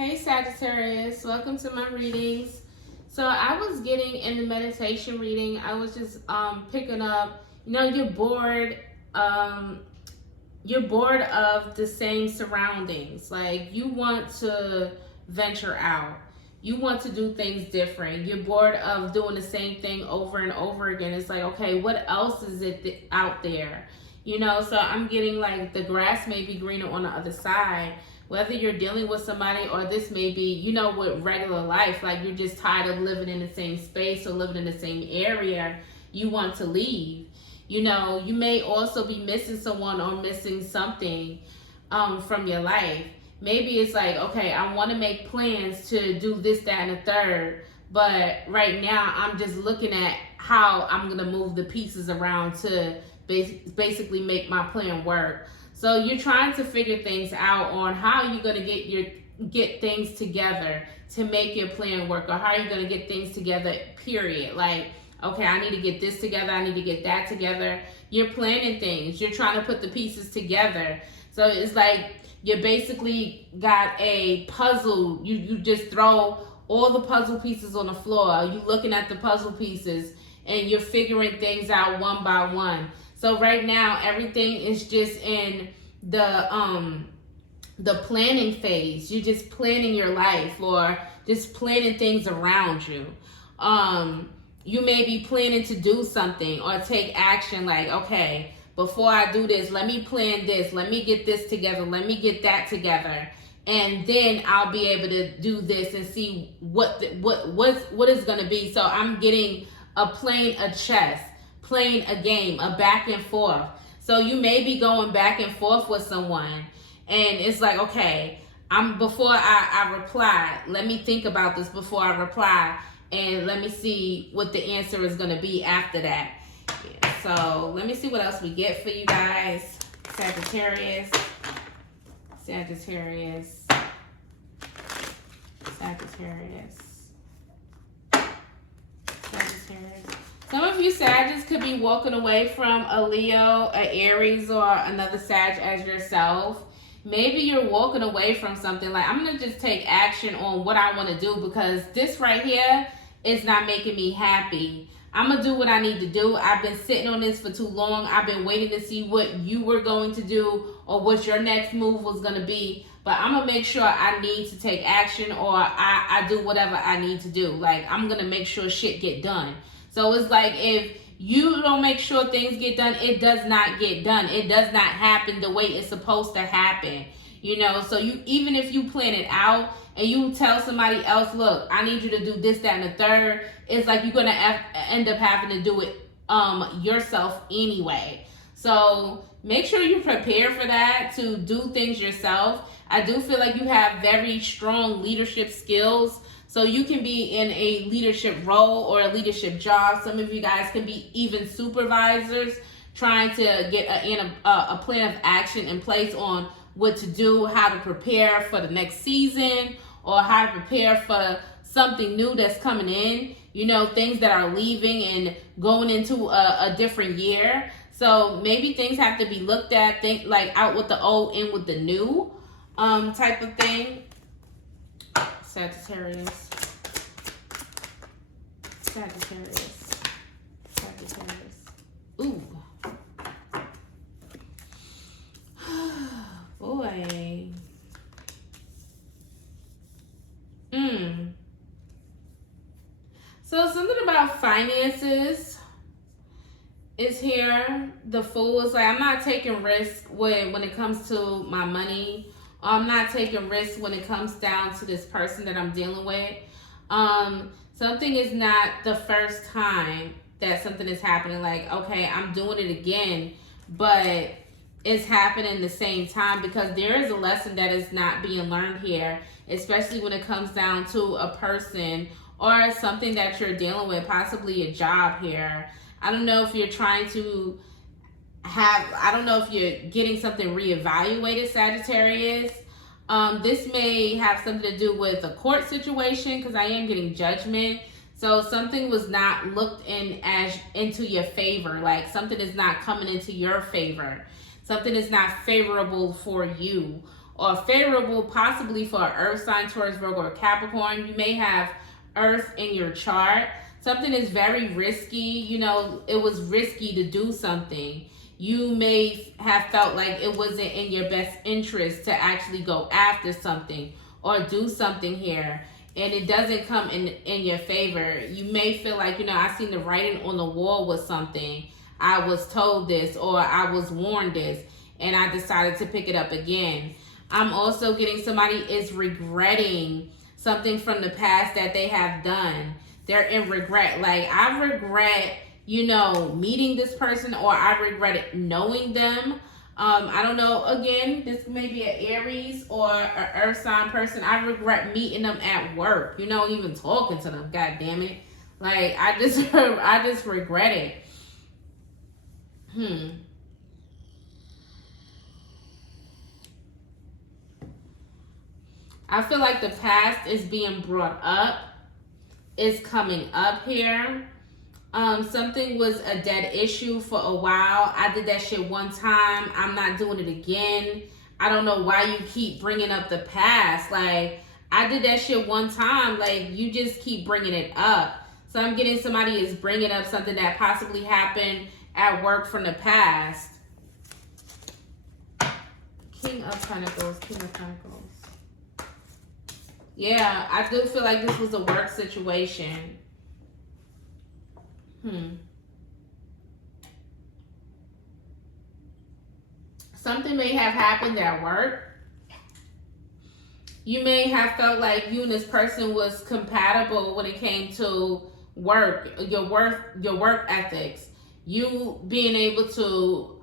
Hey Sagittarius, welcome to my readings. So I was getting in the meditation reading. I was just picking up, you're bored of the same surroundings. Like you want to venture out. You want to do things different. You're bored of doing the same thing over and over again. It's like, okay, what else is it out there? So I'm getting like the grass may be greener on the other side. Whether you're dealing with somebody or this may be, with regular life, like you're just tired of living in the same space or living in the same area, you want to leave. You may also be missing someone or missing something from your life. Maybe it's like, okay, I want to make plans to do this, that, and the third, but right now I'm just looking at how I'm going to move the pieces around to basically make my plan work. So you're trying to figure things out on how you're going to get things together to make your plan work, or how you're going to get things together, period. Like, okay, I need to get this together, I need to get that together. You're planning things. You're trying to put the pieces together. So it's like you basically got a puzzle. You just throw all the puzzle pieces on the floor. You're looking at the puzzle pieces and you're figuring things out one by one. So right now, everything is just in the planning phase. You're just planning your life or just planning things around you. You may be planning to do something or take action like, okay, before I do this, let me plan this. Let me get this together. Let me get that together. And then I'll be able to do this and see what is going to be. So I'm getting playing a chess, playing a game, a back and forth. So you may be going back and forth with someone and it's like, okay, before I reply, let me think about this before I reply and let me see what the answer is going to be after that. Yeah, so let me see what else we get for you guys. Sagittarius. Sagittarius. Some of you Sagittarius could be walking away from a Leo, a Aries, or another Sag as yourself. Maybe you're walking away from something like, I'm going to just take action on what I want to do because this right here is not making me happy. I'm going to do what I need to do. I've been sitting on this for too long. I've been waiting to see what you were going to do or what your next move was going to be. But I'm going to make sure I need to take action or I do whatever I need to do. Like, I'm going to make sure shit get done. So it's like if you don't make sure things get done, it does not get done. It does not happen the way it's supposed to happen. So even if you plan it out and you tell somebody else, look, I need you to do this, that, and the third, it's like you're going to end up having to do it yourself anyway. So make sure you prepare for that, to do things yourself. I do feel like you have very strong leadership skills. So you can be in a leadership role or a leadership job. Some of you guys can be even supervisors trying to get a plan of action in place on what to do, how to prepare for the next season, or how to prepare for something new that's coming in, things that are leaving and going into a different year. So maybe things have to be looked at, like out with the old, in with the new type of thing. Sagittarius. Ooh. Boy. So something about finances is here. The Fool is like, I'm not taking risks when it comes to my money. I'm not taking risks when it comes down to this person that I'm dealing with. Something is not the first time that something is happening. Like, okay, I'm doing it again, but it's happening the same time because there is a lesson that is not being learned here, especially when it comes down to a person or something that you're dealing with, possibly a job here. I don't know if you're trying to I don't know if you're getting something reevaluated, Sagittarius. This may have something to do with a court situation because I am getting judgment. So something was not looked into your favor. Like something is not coming into your favor. Something is not favorable for you. or favorable possibly for an earth sign, Taurus, Virgo, or Capricorn. You may have earth in your chart. Something is very risky. You know, it was risky to do something. You may have felt like it wasn't in your best interest to actually go after something or do something here, and it doesn't come in your favor. You may feel like, you know, I seen the writing on the wall with something. I was told this, or I was warned this, and I decided to pick it up again. I'm also getting somebody is regretting something from the past that they have done. They're in regret. Like, I regret, you know, meeting this person, or I regret knowing them. I don't know. Again, this may be an Aries or an earth sign person. I regret meeting them at work. You know, even talking to them. God damn it. Like, I just regret it. I feel like the past is being brought up. It's coming up here. Something was a dead issue for a while. I did that shit one time. I'm not doing it again. I don't know why you keep bringing up the past. Like, I did that shit one time. Like, you just keep bringing it up. So I'm getting somebody is bringing up something that possibly happened at work from the past. King of Pentacles, King of Pentacles. Yeah, I do feel like this was a work situation. Something may have happened at work. You may have felt like you and this person was compatible when it came to work, your work ethics. You being able to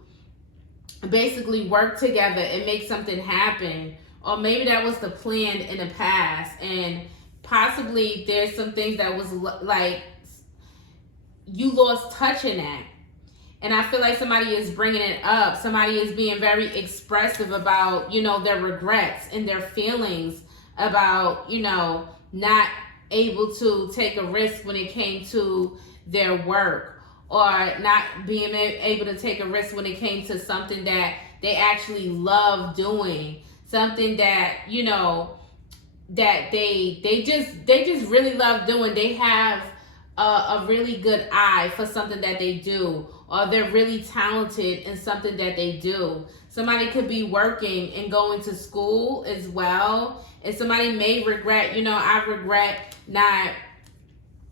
basically work together and make something happen. Or maybe that was the plan in the past, and possibly there's some things that was like you lost touch in that. And I feel like somebody is bringing it up. Somebody is being very expressive about, you know, their regrets and their feelings about, you know, not able to take a risk when it came to their work, or not being able to take a risk when it came to something that they actually love doing. Something that, you know, that they just really love doing. They have a really good eye for something that they do, or they're really talented in something that they do. Somebody could be working and going to school as well, and somebody may regret, you know, I regret not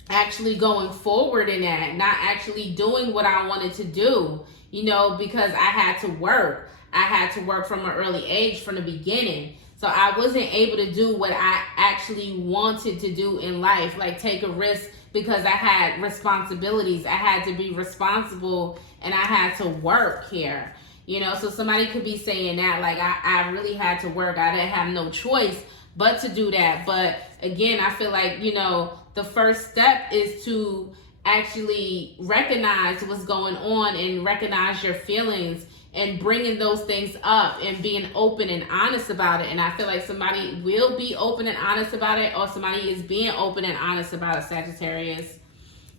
actually going forward in that, not actually doing what I wanted to do, you know, because I had to work. I had to work from an early age from the beginning. So I wasn't able to do what I actually wanted to do in life, like take a risk, because I had responsibilities. I had to be responsible, and I had to work here. You know, so somebody could be saying that, like, I really had to work. I didn't have no choice but to do that. But again, I feel like, you know, the first step is to actually recognize what's going on and recognize your feelings, and bringing those things up and being open and honest about it. And I feel like somebody will be open and honest about it, or somebody is being open and honest about it, Sagittarius.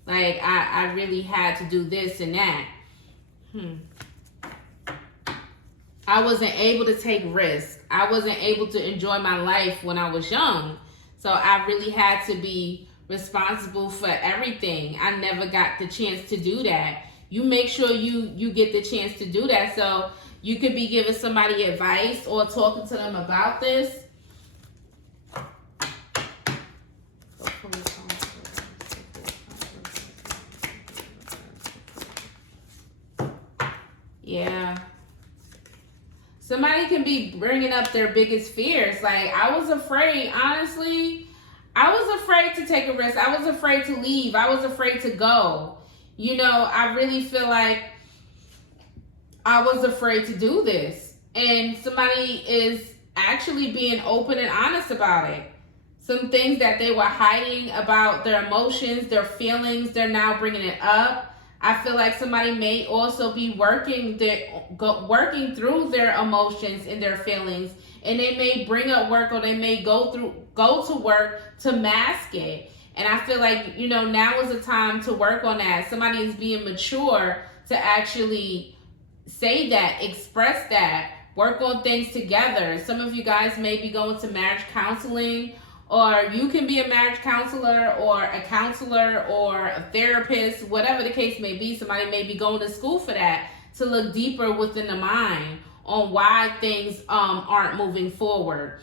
Like, I really had to do this and that. I wasn't able to take risks. I wasn't able to enjoy my life when I was young. So I really had to be responsible for everything. I never got the chance to do that. You make sure you get the chance to do that. So you could be giving somebody advice or talking to them about this. Yeah. Somebody can be bringing up their biggest fears. Like, I was afraid, honestly, I was afraid to take a risk. I was afraid to leave. I was afraid to go. You know, I really feel like I was afraid to do this. And somebody is actually being open and honest about it. Some things that they were hiding about their emotions, their feelings, they're now bringing it up. I feel like somebody may also be working through their emotions and their feelings, and they may bring up work, or they may go to work to mask it. And I feel like, you know, now is the time to work on that. Somebody is being mature to actually say that, express that, Work on things together. Some of you guys may be going to marriage counseling, or you can be a marriage counselor or a counselor or a therapist, whatever the case may be. Somebody may be going to school for that, to look deeper within the mind on why things aren't moving forward,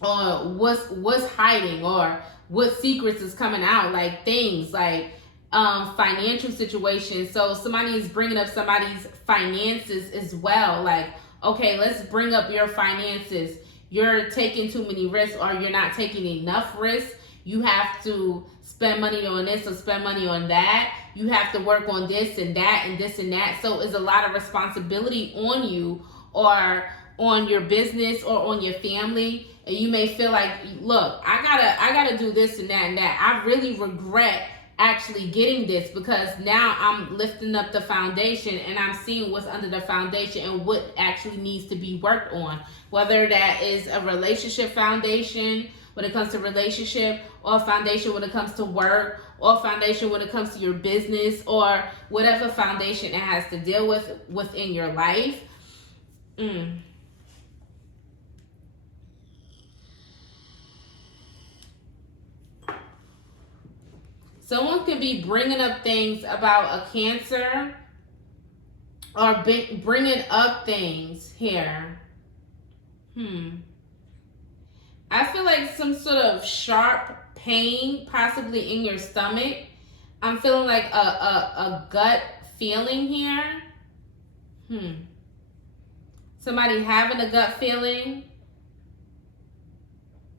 or what's hiding, or what secrets is coming out, like things like financial situations. So somebody is bringing up somebody's finances as well. Like, okay, let's bring up your finances. You're taking too many risks, or you're not taking enough risks. You have to spend money on this or spend money on that. You have to work on this and that and this and that. So it's a lot of responsibility on you, or on your business, or on your family. And you may feel like, look, I gotta do this and that and that. I really regret actually getting this, because now I'm lifting up the foundation and I'm seeing what's under the foundation and what actually needs to be worked on. Whether that is a relationship foundation when it comes to relationship, or a foundation when it comes to work, or a foundation when it comes to your business, or whatever foundation it has to deal with within your life. Someone could be bringing up things about a Cancer, or bringing up things here. I feel like some sort of sharp pain, possibly in your stomach. I'm feeling like a gut feeling here. Somebody having a gut feeling.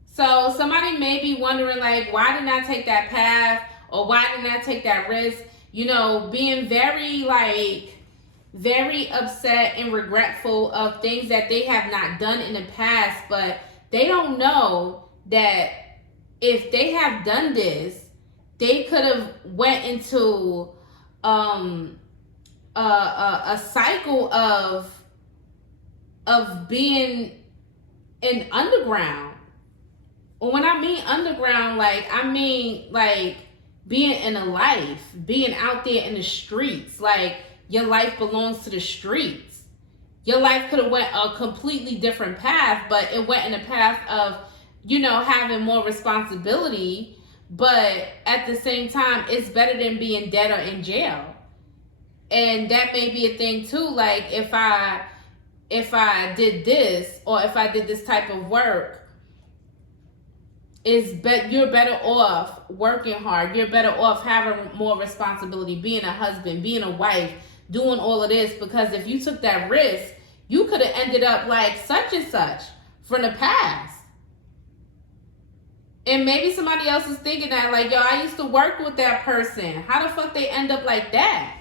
So somebody may be wondering, like, why didn't I take that path? Or why didn't I take that risk? You know, being very upset and regretful of things that they have not done in the past, but they don't know that if they have done this, they could have went into a cycle of being in underground. When I mean underground, like, I mean like being in a life, being out there in the streets. Like, your life belongs to the streets. Your life could have went a completely different path, but it went in a path of, you know, having more responsibility. But at the same time, it's better than being dead or in jail. And that may be a thing too. Like, if I did this, or if I did this type of work, you're better off working hard. You're better off having more responsibility, being a husband, being a wife, doing all of this, because if you took that risk, you could have ended up like such and such from the past. And maybe somebody else is thinking that, like, yo, I used to work with that person. How the fuck they end up like that?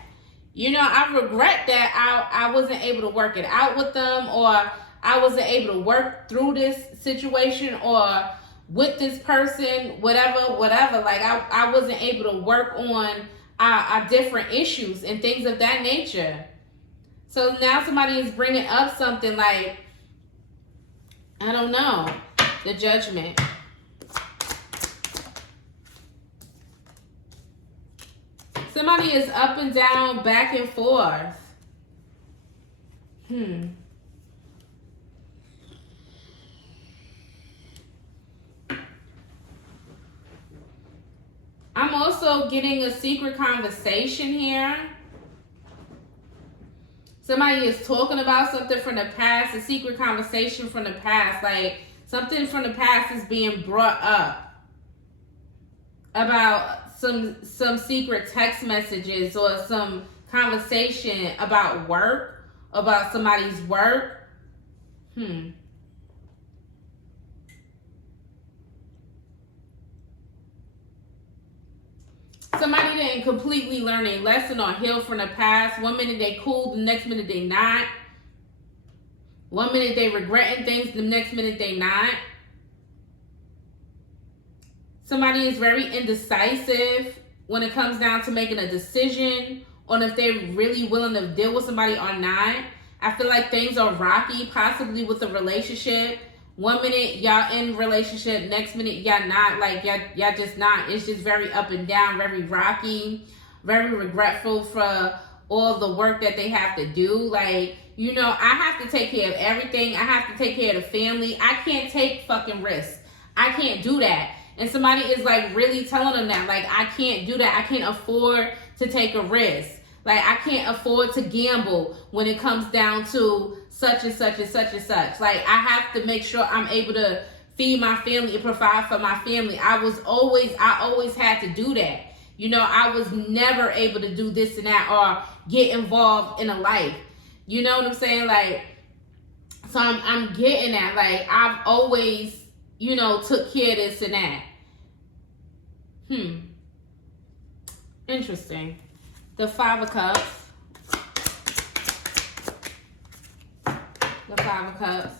You know, I regret that I wasn't able to work it out with them, or I wasn't able to work through this situation, or with this person, whatever. Like, I wasn't able to work on our different issues and things of that nature. So now somebody is bringing up something like, I don't know, the Judgment. Somebody is up and down, back and forth. I'm also getting a secret conversation here. Somebody is talking about something from the past, a secret conversation from the past. Like, something from the past is being brought up about some secret text messages, or some conversation about work, about somebody's work. Somebody didn't completely learn a lesson or heal from the past. 1 minute they cool, the next minute they not. 1 minute they regretting things, the next minute they not. Somebody is very indecisive when it comes down to making a decision on if they're really willing to deal with somebody or not. I feel like things are rocky, possibly with a relationship. 1 minute y'all in relationship, next minute y'all not. Like, y'all just not. It's just very up and down, very rocky, very regretful for all the work that they have to do. Like, you know, I have to take care of everything. I have to take care of the family. I can't take fucking risks. I can't do that. And somebody is like really telling them that, like, I can't do that. I can't afford to take a risk. Like, I can't afford to gamble when it comes down to such and such and such and such. Like, I have to make sure I'm able to feed my family and provide for my family. I always had to do that. You know, I was never able to do this and that or get involved in a life. You know what I'm saying? Like, so I'm getting at, like, I've always, you know, took care of this and that. Interesting. The Five of Cups. The Five of Cups.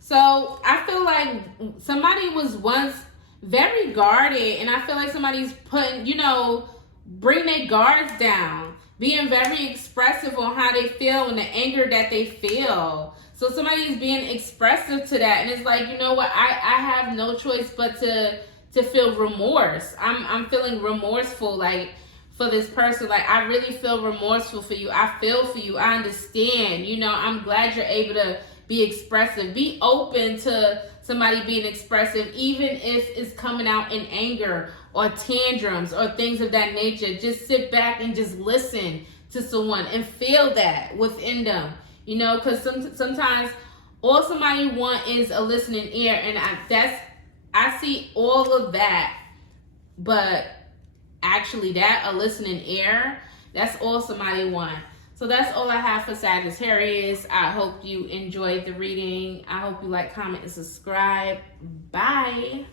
So I feel like somebody was once very guarded, and I feel like somebody's putting, you know, bring their guards down, being very expressive on how they feel and the anger that they feel. So somebody is being expressive to that, and it's like, you know what, I have no choice but to feel remorse. I'm feeling remorseful, like, for this person. Like, I really feel remorseful for you. I feel for you. I understand. You know, I'm glad you're able to be expressive. Be open to somebody being expressive, even if it's coming out in anger or tantrums or things of that nature. Just sit back and just listen to someone and feel that within them. You know, because sometimes all somebody want is a listening ear, and I see all of that, but actually that, a listening ear, that's all somebody want. So that's all I have for Sagittarius. I hope you enjoyed the reading. I hope you like, comment, and subscribe. Bye.